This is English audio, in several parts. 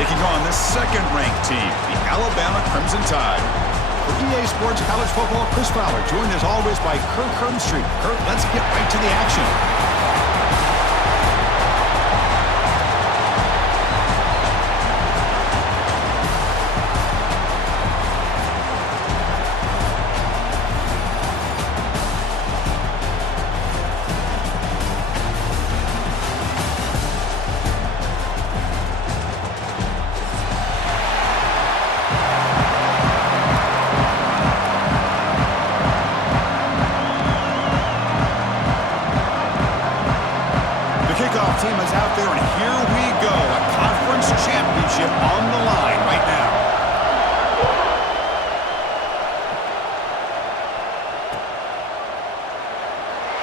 Taking on the second-ranked team, the Alabama Crimson Tide. For EA Sports College Football, Chris Fowler, joined as always by Kirk Herbstreit. Kirk, let's get right to the action. Team is out there, and here we go. A conference championship on the line right now.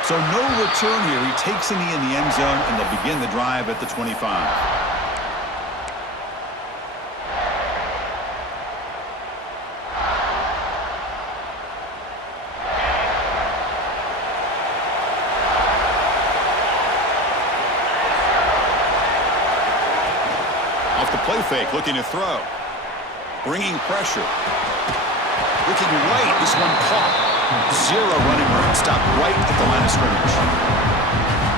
So no return here. He takes a knee in the end zone, and they'll begin the drive at the 25. Play fake, looking to throw. Bringing pressure. Looking right, this one caught. Zero running room, stopped right at the line of scrimmage.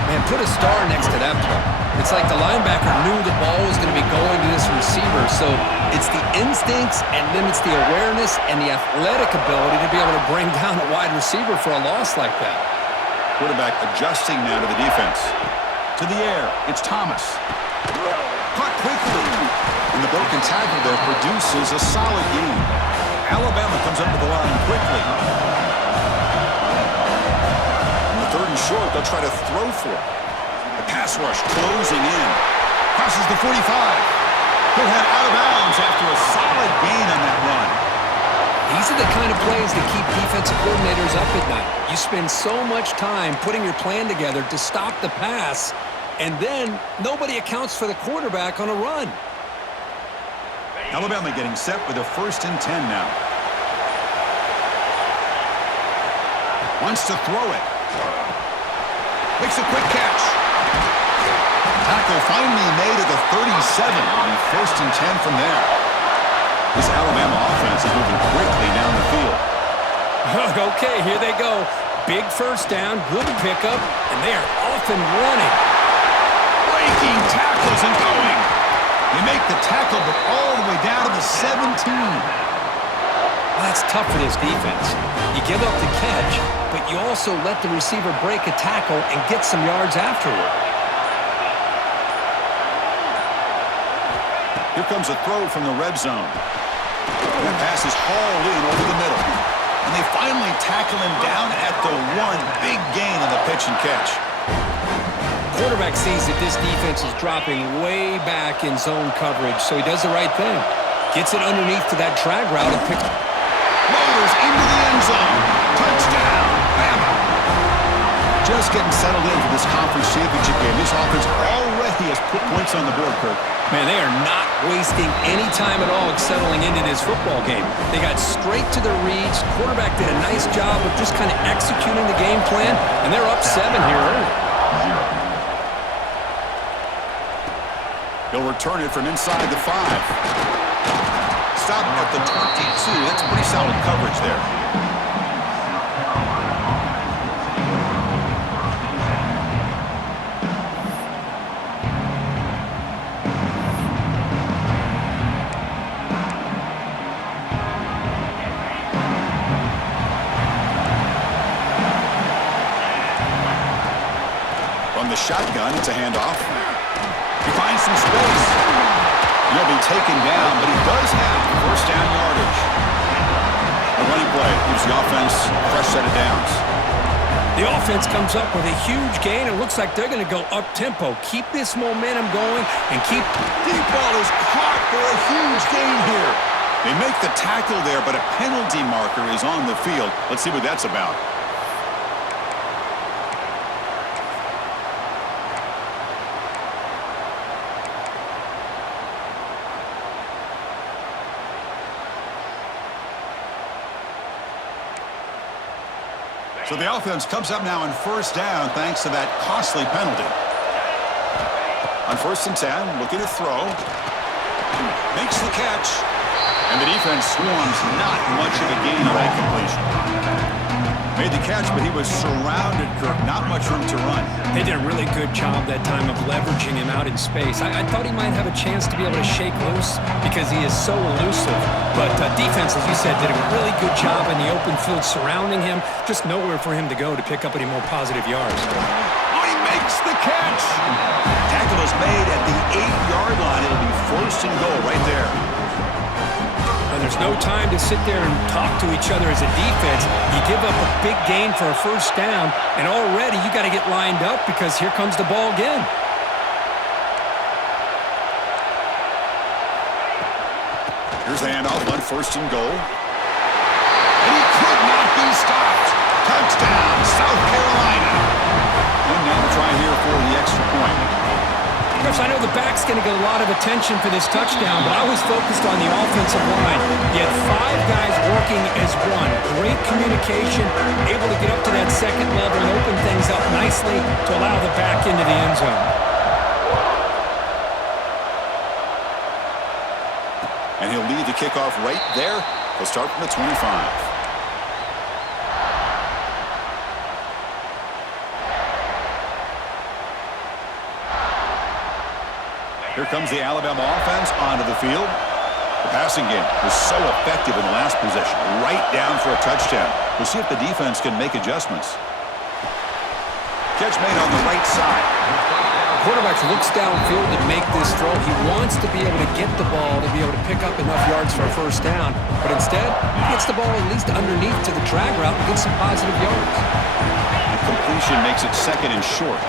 Man, put a star next to that play. It's like the linebacker knew the ball was going to be going to this receiver, so it's the instincts and then it's the awareness and the athletic ability to be able to bring down a wide receiver for a loss like that. Quarterback adjusting now to the defense. To the air, it's Thomas. Caught quickly. And the broken tackle there produces a solid gain. Alabama comes up to the line quickly. On the third and short, they'll try to throw for it. The pass rush closing in. Crosses the 45. He'll head out of bounds after a solid gain on that run. These are the kind of plays that keep defensive coordinators up at night. You spend so much time putting your plan together to stop the pass, and then nobody accounts for the quarterback on a run. Alabama getting set with a 1st and 10 now. Wants to throw it. Makes a quick catch. Tackle finally made at the 37. And 1st and 10 from there. This Alabama offense is moving quickly down the field. Okay, here they go. Big first down, good pickup, and they are off and running. Breaking tackles and going. They make the tackle, but all the way down to the 17. Well, that's tough for this defense. You give up the catch, but you also let the receiver break a tackle and get some yards afterward. Here comes a throw from the red zone. And that pass is hauled in over the middle. And they finally tackle him down at the 1. Big gain on the pitch and catch. Quarterback sees that this defense is dropping way back in zone coverage, so he does the right thing. Gets it underneath to that drag route and picks. Motors into the end zone. Touchdown, Bama. Just getting settled in for this conference championship game. This offense already has put points on the board, Kirk. Man, they are not wasting any time at all settling into this football game. They got straight to their reads. Quarterback did a nice job of just kind of executing the game plan, and they're up 7 here early. He'll return it from inside the 5. Stop at the 22. That's pretty solid coverage there. From the shotgun, it's a handoff. He finds some space. He'll be taken down, but he does have 1st down yardage. The running play gives the offense a fresh set of downs. The offense comes up with a huge gain. It looks like they're going to go up-tempo. Keep this momentum going and keep... Deep ball is caught for a huge gain here. They make the tackle there, but a penalty marker is on the field. Let's see what that's about. So the offense comes up now on 1st down thanks to that costly penalty. On 1st and 10, looking to throw. Makes the catch. And the defense swarms. Not much of a gain on that completion. Made the catch, but he was surrounded, Kirk. Not much room to run. They did a really good job that time of leveraging him out in space. I thought he might have a chance to be able to shake loose because he is so elusive. But defense, as you said, did a really good job in the open field surrounding him. Just nowhere for him to go to pick up any more positive yards. Oh, he makes the catch. Tackle is made at the 8-yard line. It'll be first and goal right there. And there's no time to sit there and talk to each other as a defense. You give up a big gain for a first down, and already you got to get lined up because here comes the ball again. Here's the handoff on first and goal. And he could not be stopped. Touchdown, South Carolina. And now to try here for the extra point. Chris, I know the back's going to get a lot of attention for this touchdown, but I was focused on the offensive line. You had 5 guys working as one. Great communication, able to get up to that second level and open things up nicely to allow the back into the end zone. And he'll lead the kickoff right there. He'll start from the 25. Here comes the Alabama offense onto the field. The passing game was so effective in the last possession, right down for a touchdown. We'll see if the defense can make adjustments. Catch made on the right side. The quarterback looks downfield to make this throw. He wants to be able to get the ball to be able to pick up enough yards for a first down, but instead, he gets the ball at least underneath to the drag route and gets some positive yards. The completion makes it second and short.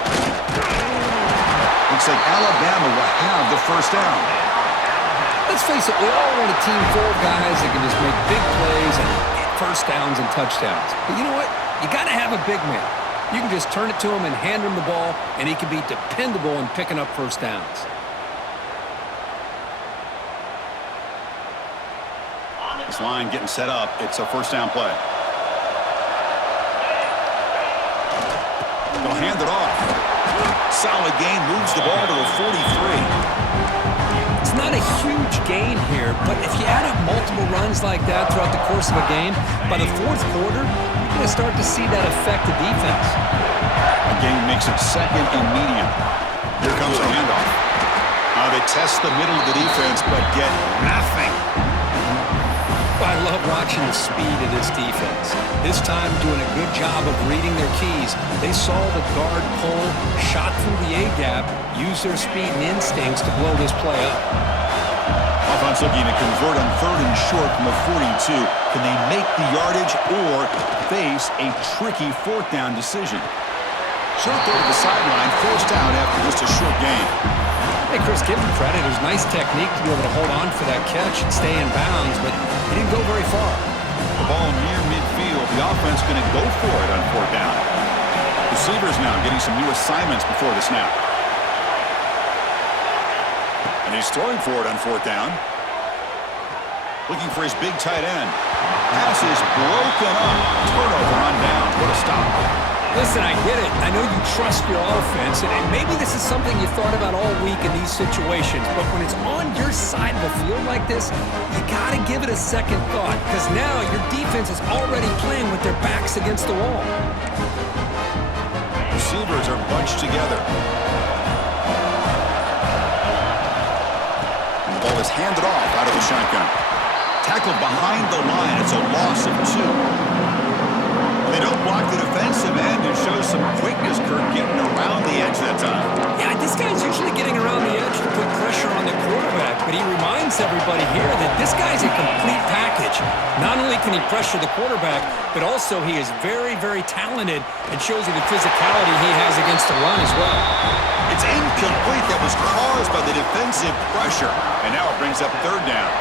Looks like Alabama will have the first down. Let's face it, we all want a team full of guys that can just make big plays and get first downs and touchdowns. But you know what? You got to have a big man. You can just turn it to him and hand him the ball, and he can be dependable in picking up first downs. This line getting set up. It's a first down play. They'll hand it off. Solid gain, moves the ball to the 43. It's not a huge gain here, but if you add up multiple runs like that throughout the course of a game, by the fourth quarter, you're going to start to see that affect the defense. The gain makes it second and medium. Here comes a handoff. They test the middle of the defense, but get nothing. I love watching the speed of this defense. This time doing a good job of reading their keys. They saw the guard pull, shot through the A-gap, used their speed and instincts to blow this play up. Offense looking to convert on third and short from the 42. Can they make the yardage or face a tricky fourth down decision? Short throw to the sideline, forced out after just a short gain. Hey, Chris, give him credit. It was nice technique to be able to hold on for that catch and stay in bounds, but he didn't go very far. The ball near midfield. The offense going to go for it on fourth down. Receivers now getting some new assignments before the snap. And he's throwing for it on fourth down. Looking for his big tight end. Pass is broken up. Turnover on down. What a stop. Listen, I get it. I know you trust your offense, and maybe this is something you thought about all week in these situations, but when it's on your side of the field like this, you got to give it a second thought, because now your defense is already playing with their backs against the wall. Receivers are bunched together. And the ball is handed off out of the shotgun. Tackled behind the line. It's a loss of 2. They don't block the defensive end and show some quickness, Kirk, getting around the edge that time. Yeah, this guy's usually getting around the edge to put pressure on the quarterback, but he reminds everybody here that this guy's a complete package. Not only can he pressure the quarterback, but also he is very, very talented and shows you the physicality he has against the run as well. It's incomplete. That was caused by the defensive pressure, and now it brings up third down.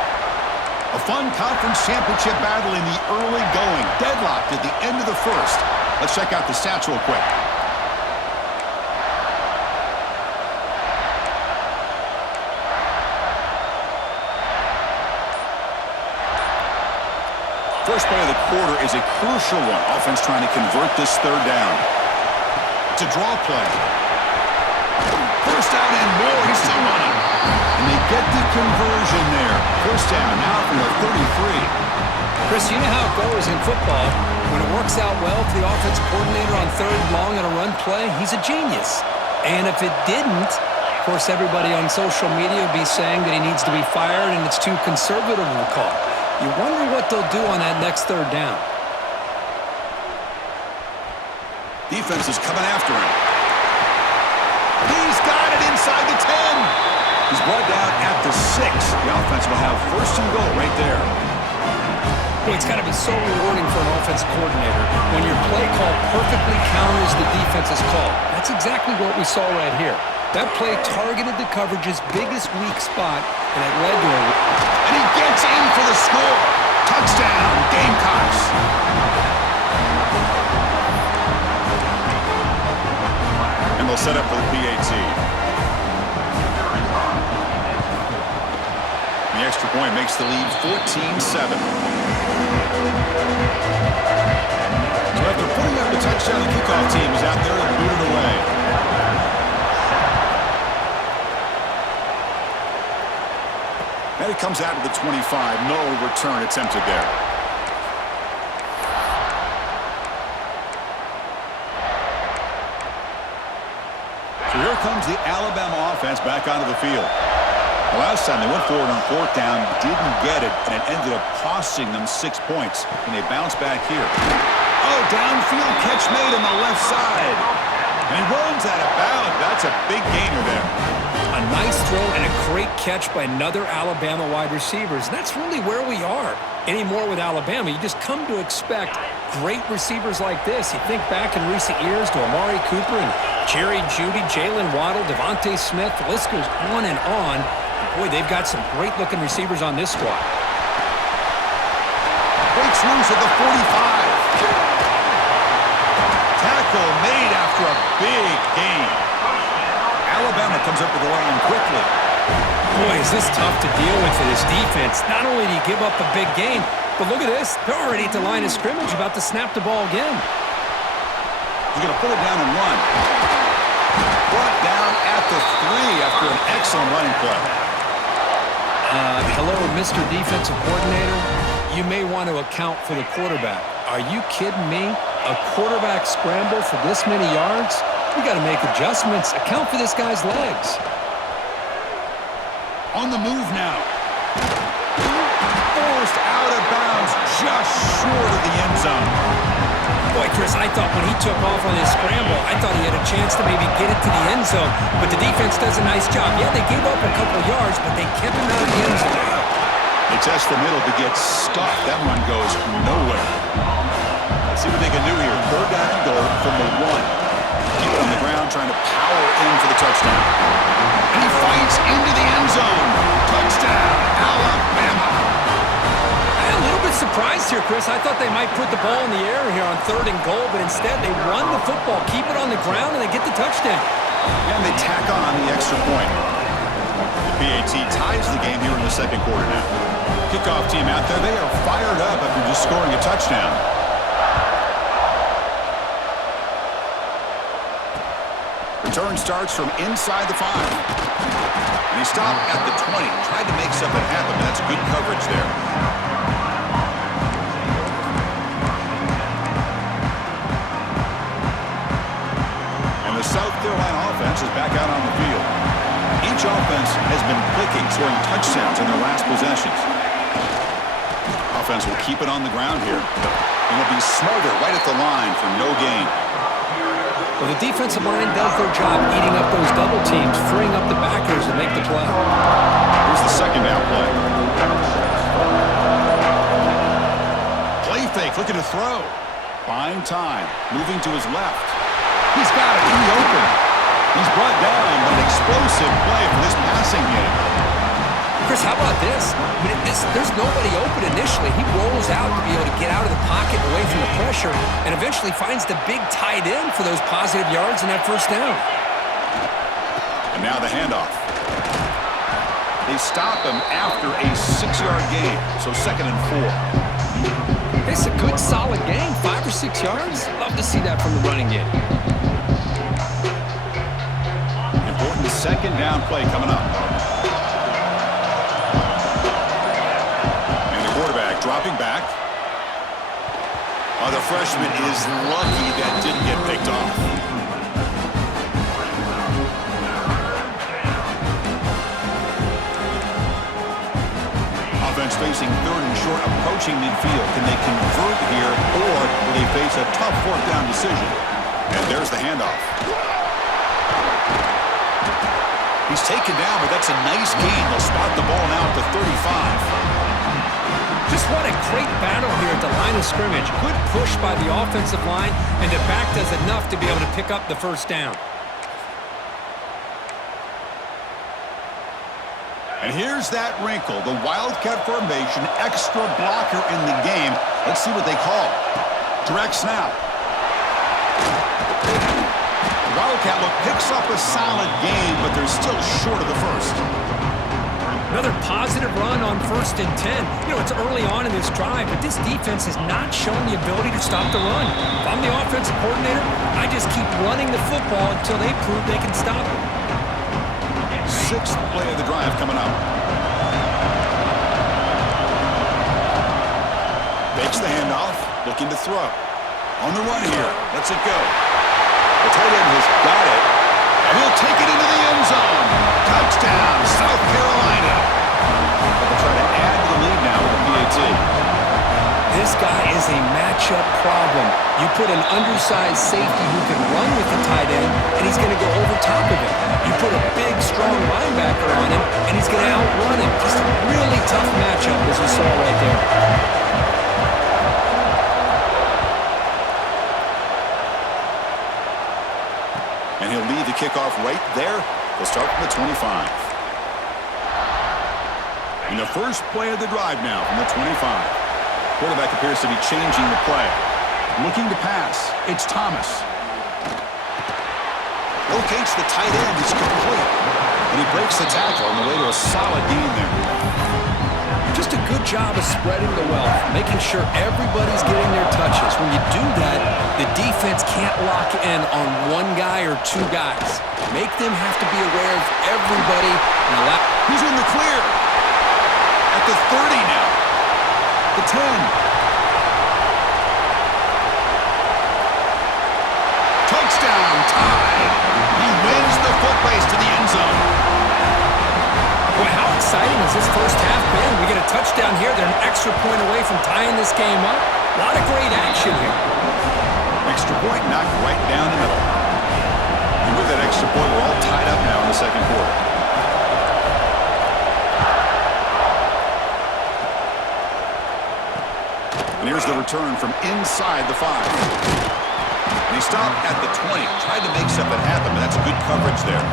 A fun conference championship battle in the early going. Deadlocked at the end of the first. Let's check out the stats real quick. First play of the quarter is a crucial one. Offense trying to convert this third down. It's a draw play. First down and more. He's still running. And they get the conversion there. First down now from the 33. Chris, you know how it goes in football. When it works out well for the offensive coordinator on third and long on a run play, he's a genius. And if it didn't, of course, everybody on social media would be saying that he needs to be fired and it's too conservative of a call. You wonder what they'll do on that next third down. Defense is coming after him. He's got it inside the 10. He's brought down at the 6. The offense will have first and goal right there. Boy, it's got to be so rewarding for an offense coordinator when your play call perfectly counters the defense's call. That's exactly what we saw right here. That play targeted the coverage's biggest weak spot, and it led to a... And he gets in for the score. Touchdown, Gamecocks. And they'll set up for the PAT. The extra point makes the lead 14-7. So after putting up the touchdown, the kickoff team is out there to boot it away. And it comes out to the 25. No return attempted there. So here comes the Alabama offense back onto the field. The last time they went forward on fourth down, didn't get it, and it ended up costing them 6 points. And they bounce back here. Oh, downfield catch made on the left side. And he runs out of bounds. That's a big gainer there. A nice throw and a great catch by another Alabama wide receivers. And that's really where we are anymore with Alabama. You just come to expect great receivers like this. You think back in recent years to Amari Cooper and Jerry Jeudy, Jalen Waddle, Devontae Smith. The list goes on and on. Boy, they've got some great-looking receivers on this squad. Breaks loose at the 45. Tackle made after a big gain. Alabama comes up with the line quickly. Boy, is this tough to deal with for this defense. Not only do you give up a big gain, but look at this. They're already at the line of scrimmage, about to snap the ball again. He's going to pull it down and run. Brought down at the 3 after an excellent running play. Hello, Mr. Defensive Coordinator. You may want to account for the quarterback. Are you kidding me? A quarterback scramble for this many yards? We got to make adjustments. Account for this guy's legs. On the move now. Forced out of bounds, just short of the end zone. Boy, Chris, I thought when he took off on his scramble, I thought he had a chance to maybe get it to the end zone. But the defense does a nice job. Yeah, they gave up a couple yards, but they kept him out of the end zone. They test the middle to get stuffed. That one goes nowhere. Let's see what they can do here. Third down and goal from the 1. Keep it on the ground, trying to power in for the touchdown. And he fights into the end zone. Touchdown, Alabama. I'm a little bit surprised here, Chris. I thought they might put the ball in the air here on third and goal, but instead they run the football, keep it on the ground, and they get the touchdown. And they tack on the extra point. The PAT ties the game here in the second quarter now. Kickoff team out there, they are fired up after just scoring a touchdown. Return starts from inside the 5. And he stopped at the 20. Tried to make something happen, but that's good coverage there. And the South Carolina offense is back out on the field. Each offense has been clicking, scoring touchdowns in their last possessions. Offense will keep it on the ground here. And will be smarter right at the line for no gain. Well, the defensive line does their job eating up those double teams, freeing up the backers to make the play. Here's the second down play. Play fake, looking to throw. Buying time, moving to his left. He's got it in the open. He's brought down, but an explosive play for this passing game. Chris, how about this? I mean, there's nobody open initially. He rolls out to be able to get out of the pocket away from the pressure and eventually finds the big tight end for those positive yards in that first down. And now the handoff. They stop him after a 6-yard gain, so 2nd and 4. It's a good, solid gain, 5 or 6 yards. Love to see that from the running game. Important second down play coming up. dropping back. Oh, the freshman is lucky that didn't get picked off. Offense facing third and short, approaching midfield. Can they convert here, or will they face a tough fourth down decision? And there's the handoff. He's taken down, but that's a nice gain. They'll spot the ball now at the 35. Just what a great battle here at the line of scrimmage. Good push by the offensive line, and the back does enough to be able to pick up the first down. And here's that wrinkle, the Wildcat formation, extra blocker in the game. Let's see what they call. Direct snap. The Wildcat look picks up a solid game, but they're still short of the first. Another positive run on 1st and 10. You know, it's early on in this drive, but this defense has not shown the ability to stop the run. If I'm the offensive coordinator, I just keep running the football until they prove they can stop it. Sixth play of the drive coming up. Takes the handoff, looking to throw. On the run here, lets it go. The tight end has got it, and he'll take it into the end zone. Touchdown, South Carolina. They'll try to add to the lead now with the b10. This guy is a matchup problem. You put an undersized safety who can run with the tight end, and he's going to go over top of him. You put a big, strong linebacker on him, and he's going to outrun him. Just a really tough matchup, as we saw right there. And he'll lead the kickoff right there. They'll start from the 25. And the first play of the drive now from the 25. Quarterback appears to be changing the play. Looking to pass. It's Thomas. Locates the tight end. It's complete. And he breaks the tackle on the way to a solid gain there. Just a good job of spreading the wealth, making sure everybody's getting their touches. When you do that, the defense can't lock in on one guy or two guys. Make them have to be aware of everybody and allow. He's in the clear. At the 30 now. The 10. Touchdown, tied. He wins the foot race to the end zone. Boy, how exciting has this first half been? We get a touchdown here. They're an extra point away from tying this game up. A lot of great action here. Extra point knocked right down the middle. And with that extra point, we're all tied up now in the second quarter. And here's the return from inside the 5. And he stopped at the 20. Tried to make something happen, but that's good coverage there.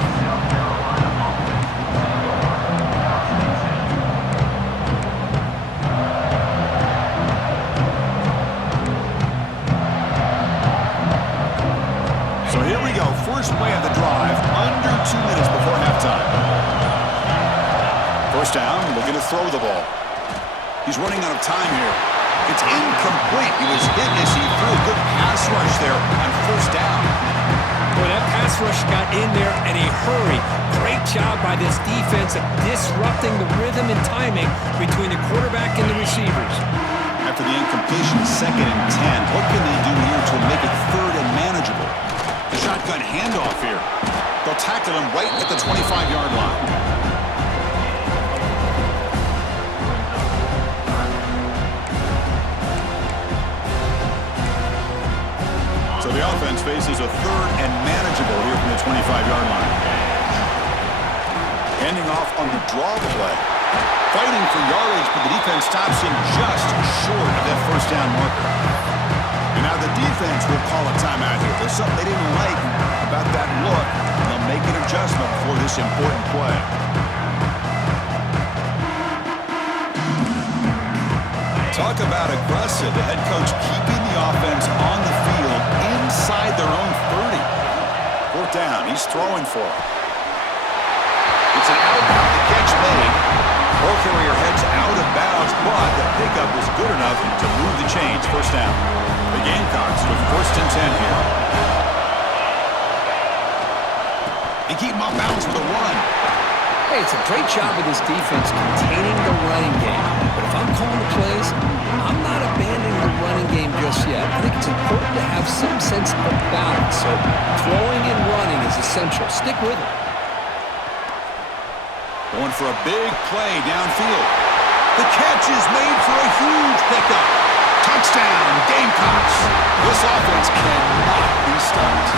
So here we go. First play of the drive, under 2 minutes before halftime. First down, looking to throw the ball. He's running out of time here. It's incomplete. He was hit as he threw a good pass rush there on first down. Boy, that pass rush got in there in a hurry. Great job by this defense of disrupting the rhythm and timing between the quarterback and the receivers. After the incompletion, 2nd and 10. What can they do here to make it 3rd and manageable? The shotgun handoff here. They'll tackle him right at the 25-yard line. So the offense faces a 3rd and manageable here from the 25-yard line. Handing off on the draw play. Fighting for yardage, but the defense stops him just short of that first down marker. And now the defense will call a timeout here. There's something they didn't like about that look. And they'll make an adjustment for this important play. Talk about aggressive. The head coach keeping the offense on the field inside their own 30. 4th down. He's throwing for it. It's an outbound. The catch made. Ball carrier heads out of bounds, but the pickup was good enough to move the chains. First down. The Gamecocks with 1st and 10 here. They keep him off bounds with a run. Hey, it's a great job of this defense containing the running game. But if I'm calling the plays, I'm not abandoning the running game just yet. I think it's important to have some sense of balance. So throwing and running is essential. Stick with it. Going for a big play downfield. The catch is made for a huge pickup. Touchdown, Gamecocks. This offense cannot be stopped.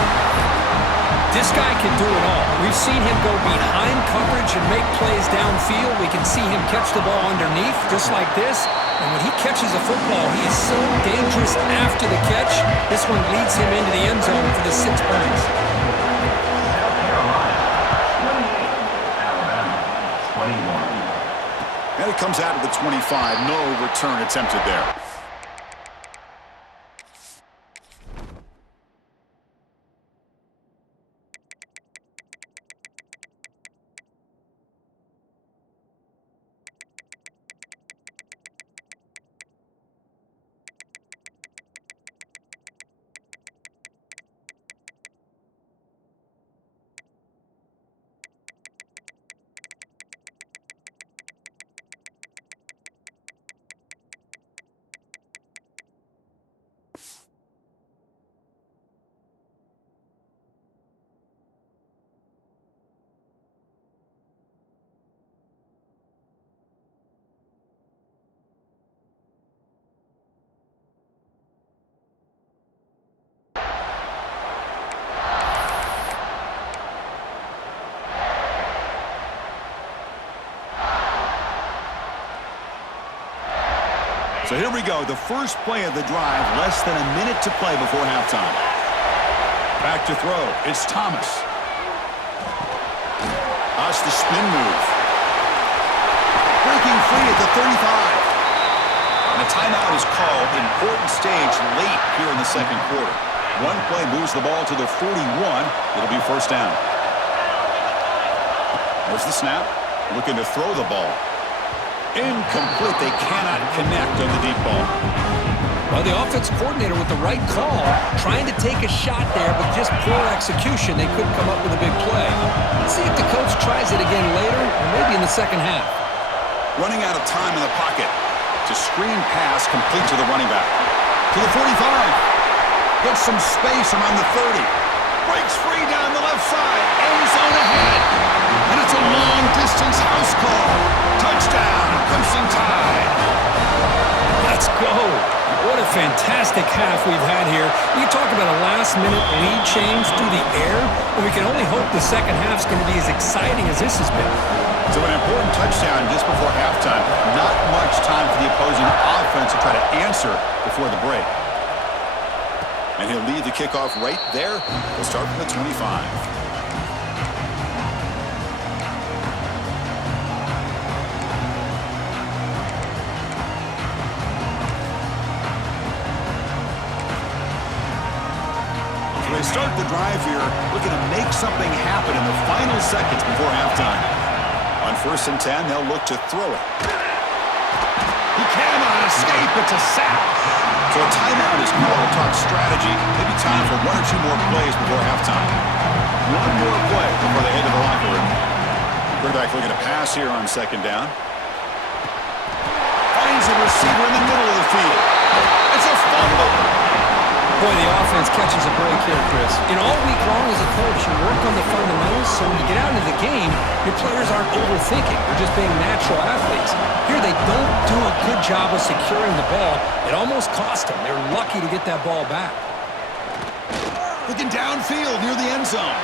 This guy can do it all. We've seen him go behind coverage and make plays downfield. We can see him catch the ball underneath, just like this. And when he catches a football, he is so dangerous after the catch. This one leads him into the end zone for the 6 points. And it comes out of the 25. No return attempted there. So here we go, the first play of the drive, less than a minute to play before halftime. Back to throw, it's Thomas. That's the spin move. Breaking free at the 35. And a timeout is called, important stage late here in the second quarter. One play moves the ball to the 41, it'll be first down. There's the snap, looking to throw the ball. Incomplete. They cannot connect on the deep ball. Well, the offense coordinator with the right call, trying to take a shot there, but just poor execution. They couldn't come up with a big play. Let's see if the coach tries it again later, or maybe in the second half. Running out of time in the pocket. To screen pass complete to the running back. To the 45. Gets some space around the 30. Breaks free down the left side. End zone ahead. And it's a long-distance house call. Touchdown, Crimson Tide. Let's go. What a fantastic half we've had here. You talk about a last-minute lead change through the air, and we can only hope the second half's going to be as exciting as this has been. So an important touchdown just before halftime. Not much time for the opposing offense to try to answer before the break. And he'll lead the kickoff right there. We'll start from the 25. They start the drive here, looking to make something happen in the final seconds before halftime. On 1st and 10, they'll look to throw it. He cannot escape. It's a sack. So a timeout is called to talk strategy. Maybe time for 1 or 2 more plays before halftime. One more play before they head to the locker room. Quarterback looking to pass here on 2nd down. Finds a receiver in the middle of the field. It's a fumble. Boy, the offense catches a break here, Chris. All week long as a coach, you work on the fundamentals, so when you get out into the game, your players aren't overthinking. They're just being natural athletes. Here, they don't do a good job of securing the ball. It almost cost them. They're lucky to get that ball back. Looking downfield near the end zone.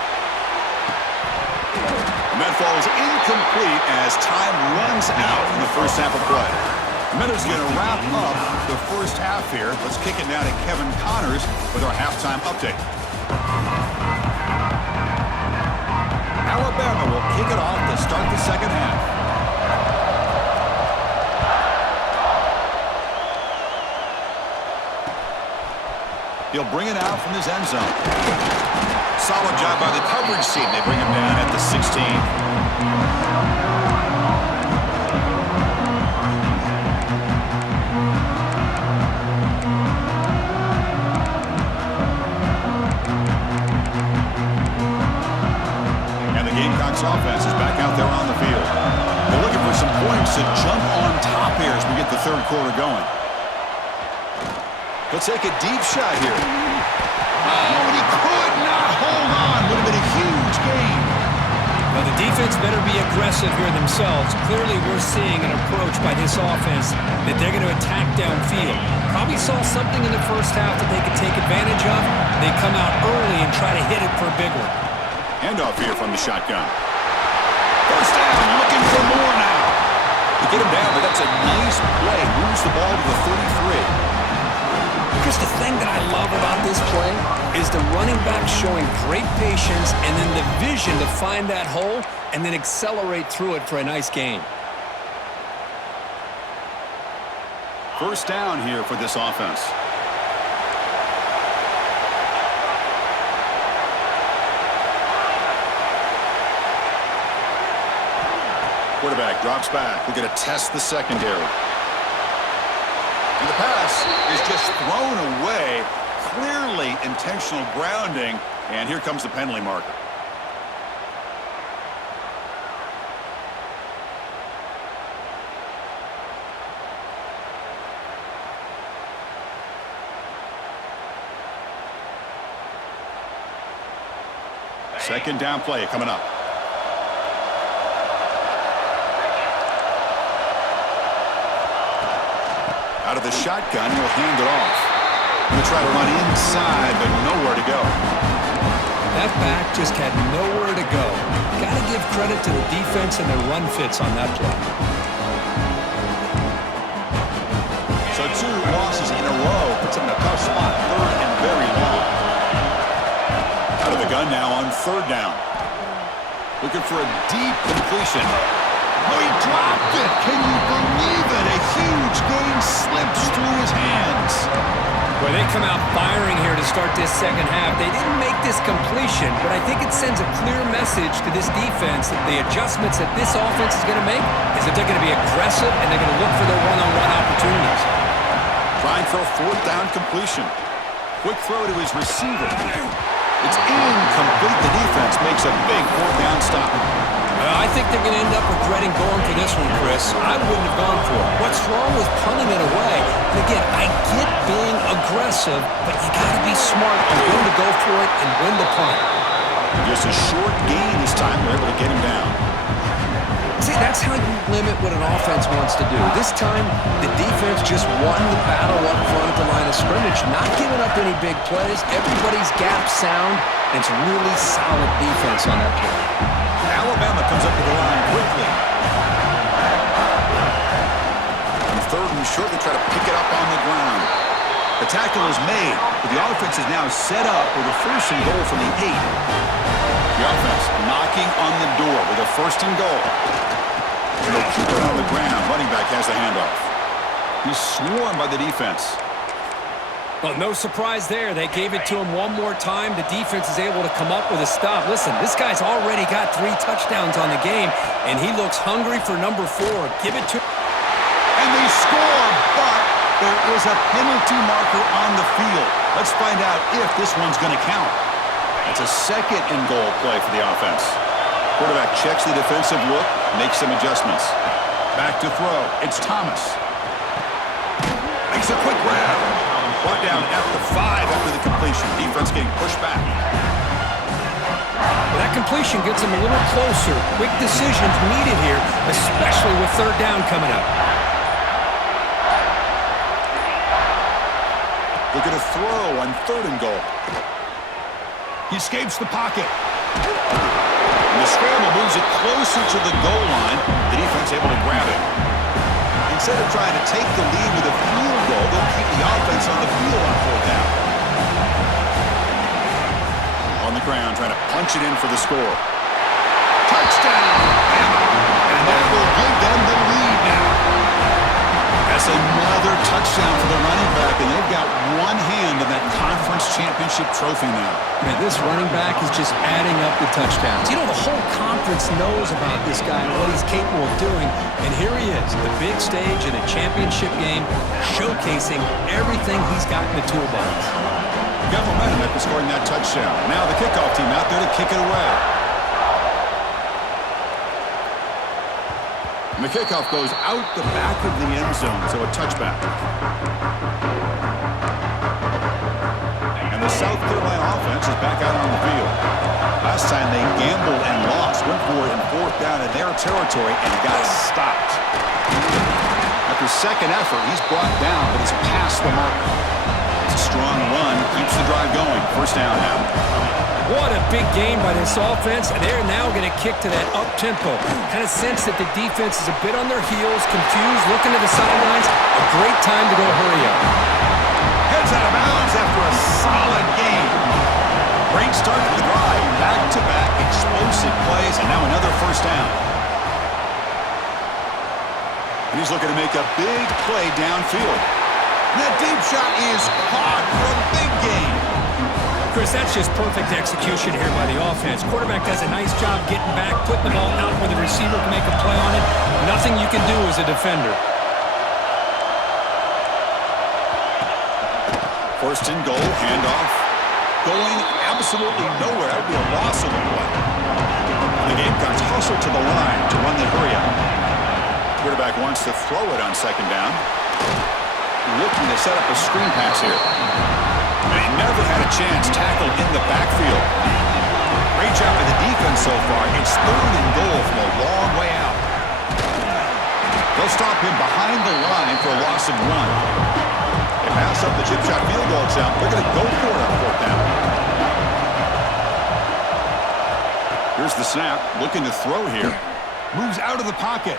And that falls incomplete as time runs out in the first half of play. Miller's going to wrap up the first half here. Let's kick it now to Kevin Connors with our halftime update. Alabama will kick it off to start the second half. He'll bring it out from his end zone. Solid job by the coverage team. They bring him down at the 16. Offense is back out there on the field. wants to jump on top here as we get the third quarter going. He'll take a deep shot here. Oh, and he could not hold on. Would have been a huge gain. Well, the defense better be aggressive here themselves. Clearly, we're seeing an approach by this offense that they're going to attack downfield. Probably saw something in the first half that they could take advantage of. They come out early and try to hit it for a big one. Handoff here from the shotgun. First down, looking for more now. To get him down, but that's a nice play. Moves the ball to the 33. Chris, the thing that I love about this play is the running back showing great patience and then the vision to find that hole and then accelerate through it for a nice gain. First down here for this offense. Quarterback drops back. We're going to test the secondary. And the pass is just thrown away. Clearly intentional grounding. And here comes the penalty marker. Second down play coming up. Out of the shotgun, he'll hand it off. Going to try to run inside, but nowhere to go. That back just had nowhere to go. Got to give credit to the defense and their run fits on that play. So 2 losses in a row puts him in a tough spot. Third and very long. Out of the gun now on third down. Looking for a deep completion. Oh, he dropped it. Can you believe it? A huge gain slips through his hands. Well, they come out firing here to start this second half. They didn't make this completion, but I think it sends a clear message to this defense that the adjustments that this offense is going to make is that they're going to be aggressive and they're going to look for their one-on-one opportunities. Trying for a fourth down completion. Quick throw to his receiver. It's incomplete. The defense makes a big fourth down stop. Well, I think they're going to end up regretting going for this one, Chris. I wouldn't have gone for it. What's wrong with punting it away? And again, I get being aggressive, but you got to be smart on when to go for it and when to punt. Just a short gain this time. We're able to get him down. See, that's how you limit what an offense wants to do. This time, the defense just won the battle up front at the line of scrimmage, not giving up any big plays. Everybody's gap sound, and it's really solid defense on that play. Alabama comes up to the line quickly. On third and short, they try to pick it up on the ground. The tackle is made, but the offense is now set up with a first and goal from the 8. The offense knocking on the door with a first and goal. And they'll keep it on the ground. Running back has the handoff. He's swarmed by the defense. Well, no surprise there. They gave it to him one more time. The defense is able to come up with a stop. Listen, this guy's already got 3 touchdowns on the game, and he looks hungry for number 4. Give it to him. And they score, but there is a penalty marker on the field. Let's find out if this one's going to count. It's a second and goal play for the offense. Quarterback checks the defensive look, makes some adjustments. Back to throw. It's Thomas. Makes a quick grab. Brought down at the 5 after the completion. Defense getting pushed back. Well, that completion gets him a little closer. Quick decisions needed here, especially with third down coming up. Look at a throw on third and goal. He escapes the pocket. And the scramble moves it closer to the goal line. The defense able to grab it. Instead of trying to take the lead with a field goal, they'll keep the offense on the field on fourth down. On the ground, trying to punch it in for the score. Touchdown, Bama. And that will give them the lead now. That's another touchdown for the running back, and they've got one hand on that conference championship trophy now. Man, this running back is just adding up the touchdowns. You know, the whole conference knows about this guy and what he's capable of doing. And here he is, the big stage in a championship game, showcasing everything he's got in the toolbox. Got momentum after scoring that touchdown. Now the kickoff team out there to kick it away. And the kickoff goes out the back of the end zone, so a touchback. And the South Carolina offense is back out on the field. Last time they gambled and lost, went for it in fourth down in their territory and got stopped. After second effort, he's brought down, but he's past the marker. It's a strong run, keeps the drive going. First down now. What a big game by this offense, and they're now going to kick to that up-tempo. Kind of sense that the defense is a bit on their heels, confused, looking to the sidelines. A great time to go hurry up. Heads out of bounds after a solid game. Great start to the drive. Back-to-back explosive plays, and now another first down. And he's looking to make a big play downfield. And that deep shot is caught for a big gain. Chris, that's just perfect execution here by the offense. Quarterback does a nice job getting back, putting the ball out where the receiver can make a play on it. Nothing you can do as a defender. First and goal, handoff. Going absolutely nowhere. That would be a loss of the play. And the Gamecocks hustle to the line to run the hurry up. Quarterback wants to throw it on second down. Looking to set up a screen pass here. And he never had a chance tackled in the backfield. Great job by the defense so far. It's third and goal from a long way out. They'll stop him behind the line for a loss of one. They pass up the chip shot field goal attempt. They're going to go for it on fourth down. Here's the snap. Looking to throw here. Moves out of the pocket.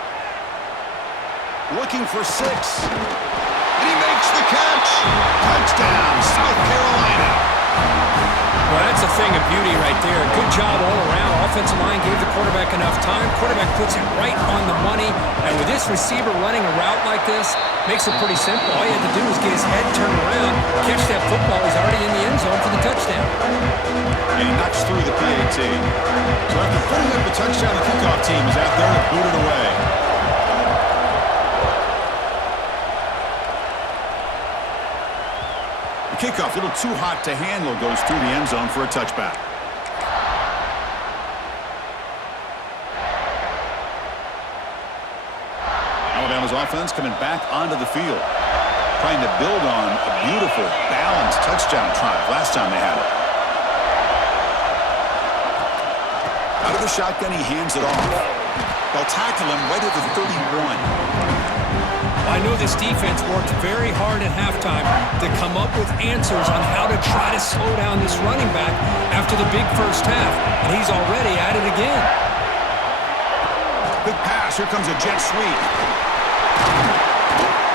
Looking for 6. And he makes the catch. Touchdown, South Carolina. Well, that's a thing of beauty right there. Good job all around. Offensive line gave the quarterback enough time. Quarterback puts it right on the money. And with this receiver running a route like this, makes it pretty simple. All he had to do was get his head turned around, catch that football. He's already in the end zone for the touchdown. And he knocks through the PAT. So after putting up the touchdown, the kickoff team is out there to boot it away. The kickoff, a little too hot to handle, goes through the end zone for a touchback. Alabama's offense coming back onto the field, trying to build on a beautiful, balanced touchdown drive last time they had it. Out of the shotgun, he hands it off. They'll tackle him right at the 31. I know this defense worked very hard at halftime to come up with answers on how to try to slow down this running back after the big first half, and he's already at it again. Big pass. Here comes a jet sweep.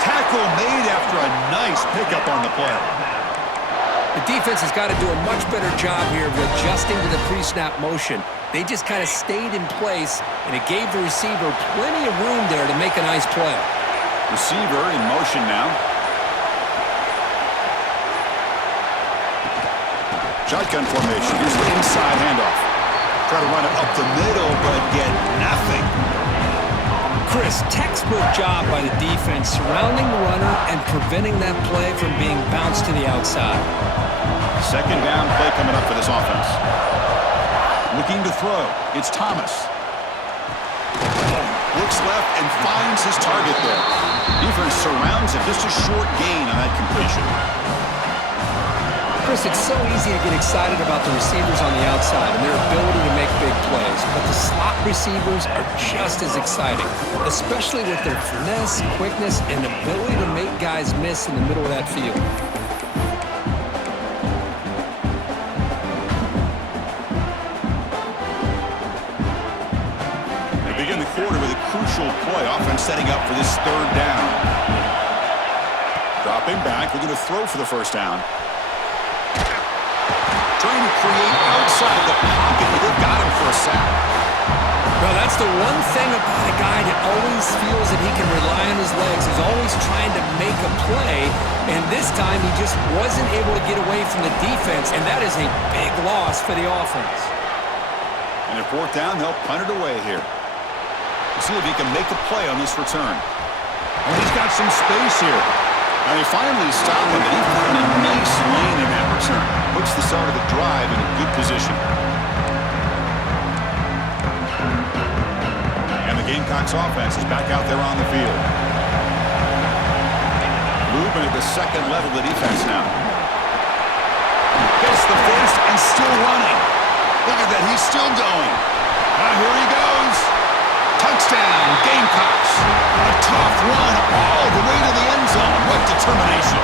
Tackle made after a nice pickup on the play. The defense has got to do a much better job here of adjusting to the pre-snap motion. They just kind of stayed in place, and it gave the receiver plenty of room there to make a nice play. Receiver in motion now. Shotgun formation. Here's the inside handoff. Try to run it up the middle, but get nothing. Chris, textbook job by the defense surrounding the runner and preventing that play from being bounced to the outside. Second down play coming up for this offense. Looking to throw. It's Thomas. Looks left and finds his target there. Defense surrounds him. Just a short gain on that completion. Chris, it's so easy to get excited about the receivers on the outside and their ability to make big plays, but the slot receivers are just as exciting, especially with their finesse, quickness, and ability to make guys miss in the middle of that field. They begin the quarter with a crucial play. Offense setting up for this third down. Dropping back, looking to throw for the first down. Trying to create outside the pocket, but they've got him for a sack. Well, that's the one thing about a guy that always feels that he can rely on his legs. He's always trying to make a play, and this time he just wasn't able to get away from the defense, and that is a big loss for the offense. And at fourth down, they'll punt it away here. We'll see if he can make a play on this return. And he's got some space here. And they finally stop him, and he found a nice lane in that return. Puts the start of the drive in a good position. And the Gamecocks offense is back out there on the field. Movement at the second level of the defense now. Gets the first and still running. Look at that, he's still going. Here he goes. Touchdown, Gamecocks. A tough run all the way to the end zone. What determination.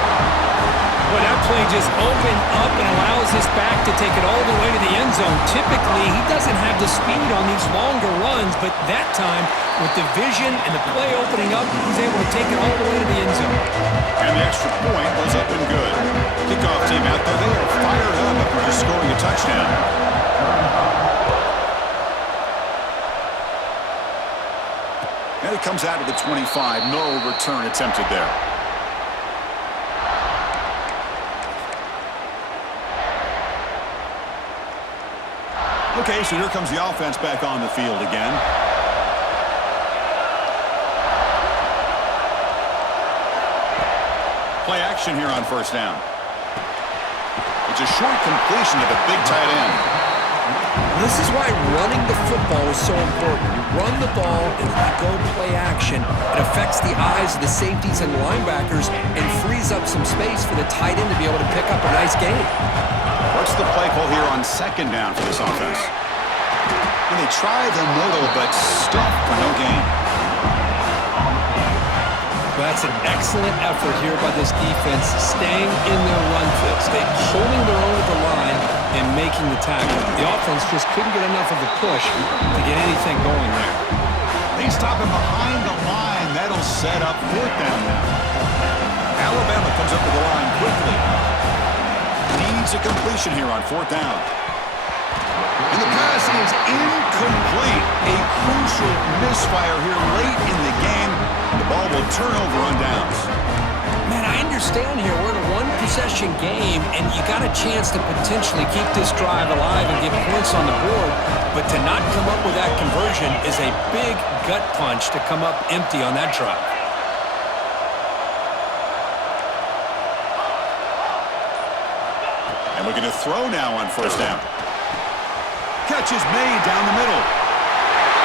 Well, that play just opened up and allows this back to take it all the way to the end zone. Typically, he doesn't have the speed on these longer runs, but that time, with the vision and the play opening up, he's able to take it all the way to the end zone. And the extra point was up and good. Kickoff team out there, they are fired up after just scoring a touchdown. And it comes out of the 25. No return attempted there. Okay, so here comes the offense back on the field again. Play action here on first down. It's a short completion to the big tight end. This is why running the football is so important. You run the ball and then you go play action. It affects the eyes of the safeties and linebackers and frees up some space for the tight end to be able to pick up a nice gain. What's the play call here on second down for this offense? And they try the middle, but stuff for no gain. Well, that's an excellent effort here by this defense, staying in their run fix. They're holding their own at the line and making the tackle. The offense just couldn't get enough of a push to get anything going there. They stop him behind the line. That'll set up fourth down now. Alabama comes up to the line quickly. Needs a completion here on fourth down. And the pass is incomplete. A crucial misfire here late in the game. The ball will turn over on downs. Man, I understand here we're in a one-possession game, and you got a chance to potentially keep this drive alive and get points on the board, but to not come up with that conversion is a big gut punch to come up empty on that drive. And looking to throw now on first down. Catch is made down the middle.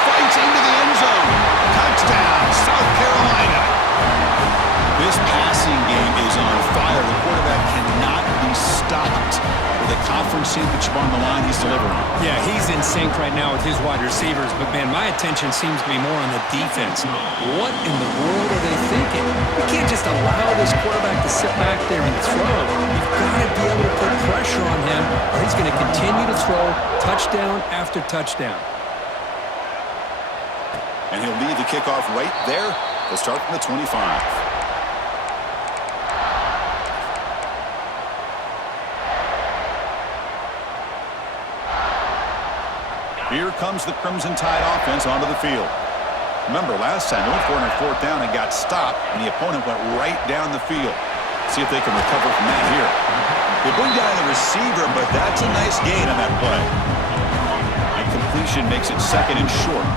Fights into the end zone. Touchdown, South Carolina. This passing game is on fire. The quarterback cannot be stopped. With a conference championship on the line, he's delivering. Yeah, he's in sync right now with his wide receivers, but, man, my attention seems to be more on the defense. What in the world are they thinking? You can't just allow this quarterback to sit back there and throw. You've got to be able to put pressure on him, or he's going to continue to throw touchdown after touchdown. And he'll lead the kickoff right there. They'll start from the 25. Here comes the Crimson Tide offense onto the field. Remember, last time they went for it on fourth down and got stopped, and the opponent went right down the field. See if they can recover from that here. They bring down the receiver, but that's a nice gain on that play. And completion makes it second and short.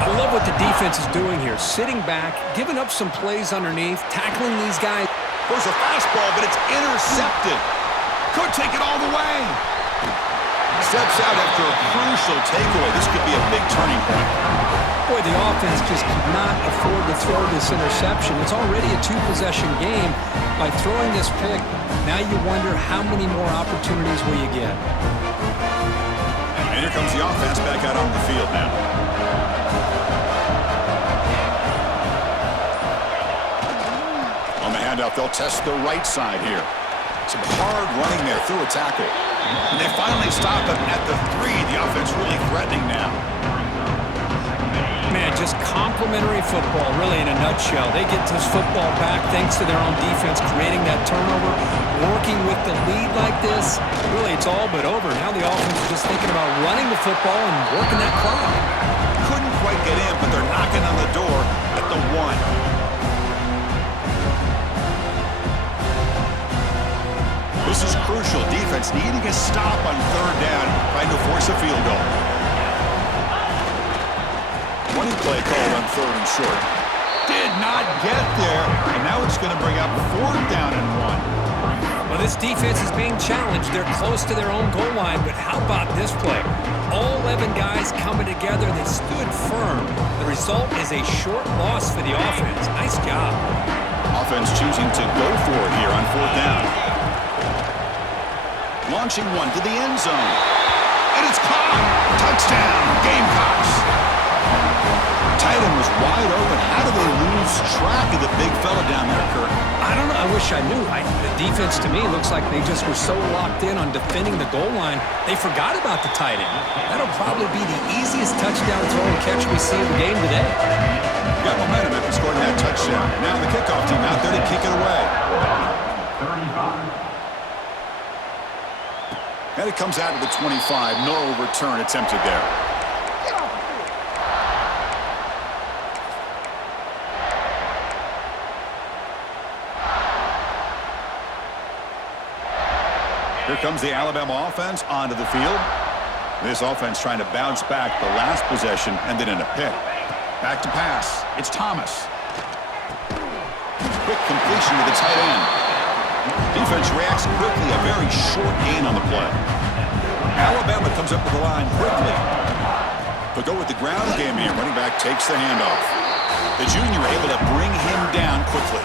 I love what the defense is doing here. Sitting back, giving up some plays underneath, tackling these guys. There's a fastball, but it's intercepted. Could take it all the way. Steps out after a crucial takeaway. This could be a big turning point. Boy, the offense just could not afford to throw this interception. It's already a two-possession game. By throwing this pick, now you wonder how many more opportunities will you get. And here comes the offense back out on the field now. On the handoff, they'll test the right side here. Some hard running there through a tackle. And they finally stop him at the 3. The offense really threatening now. Man, just complimentary football, really, in a nutshell. They get this football back thanks to their own defense, creating that turnover, working with the lead like this. Really, it's all but over. Now the offense is just thinking about running the football and working that clock. Couldn't quite get in, but they're knocking on the door at the 1. This is crucial. Defense needing a stop on third down, trying to force a field goal. Running play called on third and short. Did not get there, and now it's going to bring up fourth down and 1. Well, Well, this defense is being challenged. They're close to their own goal line, but how about this play? All 11 guys coming together. They stood firm. The result is a short loss for the offense. Nice job. Offense choosing to go for it here on 4th down. Launching one to the end zone. And it's caught. Touchdown, Gamecocks. Tight end was wide open. How do they lose track of the big fella down there, Kirk? I don't know. I wish I knew. The defense, to me, looks like they just were so locked in on defending the goal line, they forgot about the tight end. That'll probably be the easiest touchdown throw and catch we see in the game today. Got momentum after scoring that touchdown. Now the kickoff team out there to kick it away. 35. And it comes out to the 25. No return attempted there. Here comes the Alabama offense onto the field. This offense trying to bounce back the last possession and then in a pick. Back to pass. It's Thomas. Quick completion to the tight end. Defense reacts quickly. A very short gain on the play. Alabama comes up with the line quickly. But go with the ground game here. Running back takes the handoff. The junior able to bring him down quickly.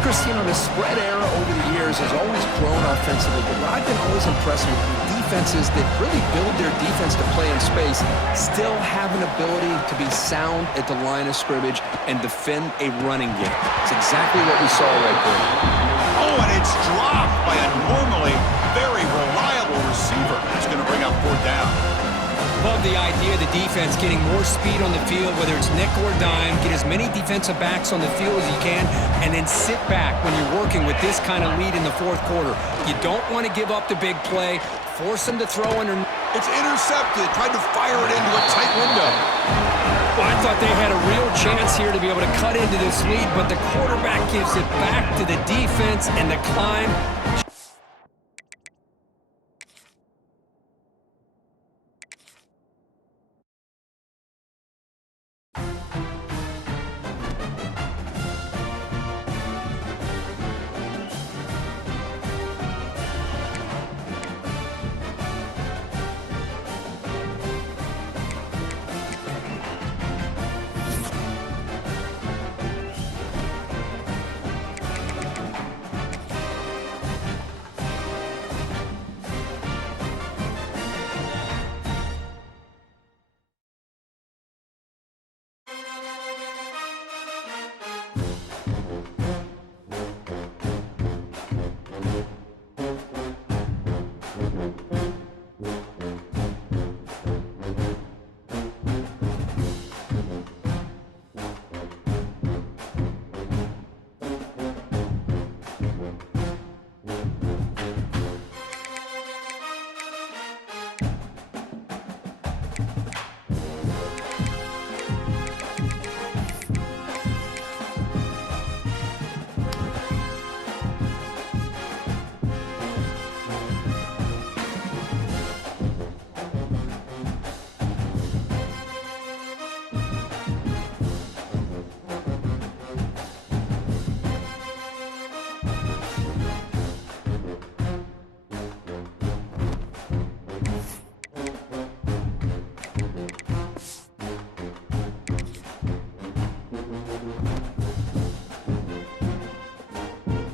Chris, the spread era over the years has always grown offensively, but what I've been always impressed with defenses that really build their defense to play in space still have an ability to be sound at the line of scrimmage and defend a running game. It's exactly what we saw right there. Oh, and it's dropped by a normally very reliable receiver. It's going to bring up 4th down. Love the idea of the defense getting more speed on the field, whether it's nickel or dime, get as many defensive backs on the field as you can, and then sit back when you're working with this kind of lead in the 4th quarter. You don't want to give up the big play, force them to throw under. It's intercepted, tried to fire it into a tight window. Well, I thought they had a real chance here to be able to cut into this lead, but the quarterback gives it back to the defense, and the climb